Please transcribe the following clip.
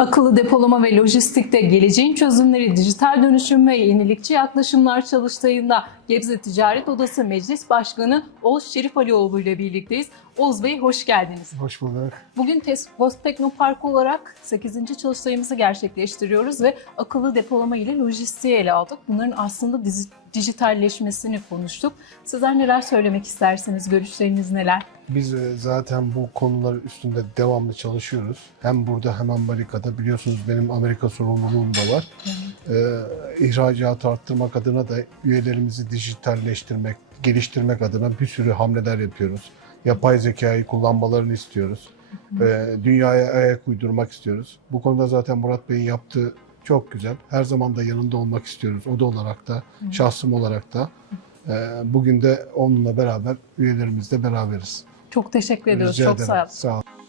Akıllı depolama ve lojistikte geleceğin çözümleri, dijital dönüşüm ve yenilikçi yaklaşımlar çalıştayında Gebze Ticaret Odası Meclis Başkanı Oğuz Şerif Alioğlu ile birlikteyiz. Oğuz Bey hoş geldiniz. Hoş bulduk. Bugün Tesbos Teknopark olarak 8. çalıştayımızı gerçekleştiriyoruz ve akıllı depolama ile lojistiği ele aldık. Bunların aslında dijitalleşmesini konuştuk. Sizler neler söylemek istersiniz? Görüşleriniz neler? Biz e, zaten bu konular üstünde devamlı çalışıyoruz. Hem burada hem Amerika'da biliyorsunuz benim Amerika sorumluluğum da var. Ee, ihracatı arttırmak adına da üyelerimizi dijitalleştirmek, geliştirmek adına bir sürü hamleler yapıyoruz. Yapay zekayı kullanmalarını istiyoruz. Ee, dünyaya ayak uydurmak istiyoruz. Bu konuda zaten Murat Bey'in yaptığı çok güzel. Her zaman da yanında olmak istiyoruz. O da olarak da, şahsım olarak da. Ee, bugün de onunla beraber üyelerimizle beraberiz. Çok teşekkür ediyoruz. Rica Çok ederim. sağ olun. Sağ olun.